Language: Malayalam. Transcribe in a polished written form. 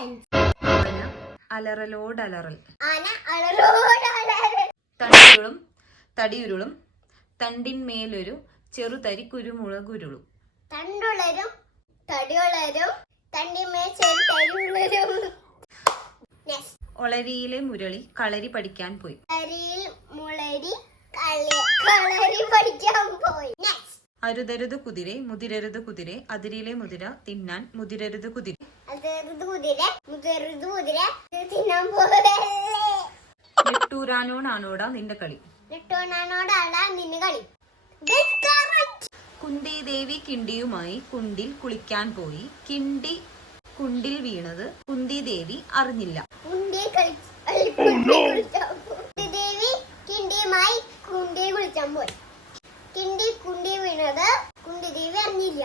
ആന അലറലോടലറൽ. ആന അലറലോടലറൽ. തണ്ടിയുരുളും തടിയുരുളും തണ്ടിന്മേലൊരു ചെറുതരിക്കുരുമുളകുരുളും. തണ്ടുളരും തടിയുളരും തണ്ടിന്മേൽ ചെറുതരിയുളരും. ഒളരിയിലെ മുരളി കളരി പഠിക്കാൻ പോയി. ഒളരിയിൽ മുളരി കളരി പഠിക്കാൻ പോയി. അരുതരുത് കുതിരെ മുതിരരുത് കുതിരെ അതിരിലെ മുതിര തിന്നാൻ മുതിരരുത് കുതിര. അരുതരുത് കുതിര മുതിരരുത് കുതിര തിന്നാൻ പോകല്ലേ. നെട്ടൂരാനോടാണോടാ നിന്റെ കളി. നെട്ടൂരാനോടാണ് നിന്റെ കളി. കുന്തി ദേവി കിണ്ടിയുമായി കുണ്ടിൽ കുളിക്കാൻ പോയി. കിണ്ടി കുണ്ടിൽ വീണത് കുന്തി ദേവി അറിഞ്ഞില്ല. ദേവി കിണ്ടിയുമായി കുണ്ടിൽ കുളിക്കാൻ പോയി. കിണ്ടി കുണ്ടി വീണത് കുന്തി ദേവി അറിഞ്ഞില്ല.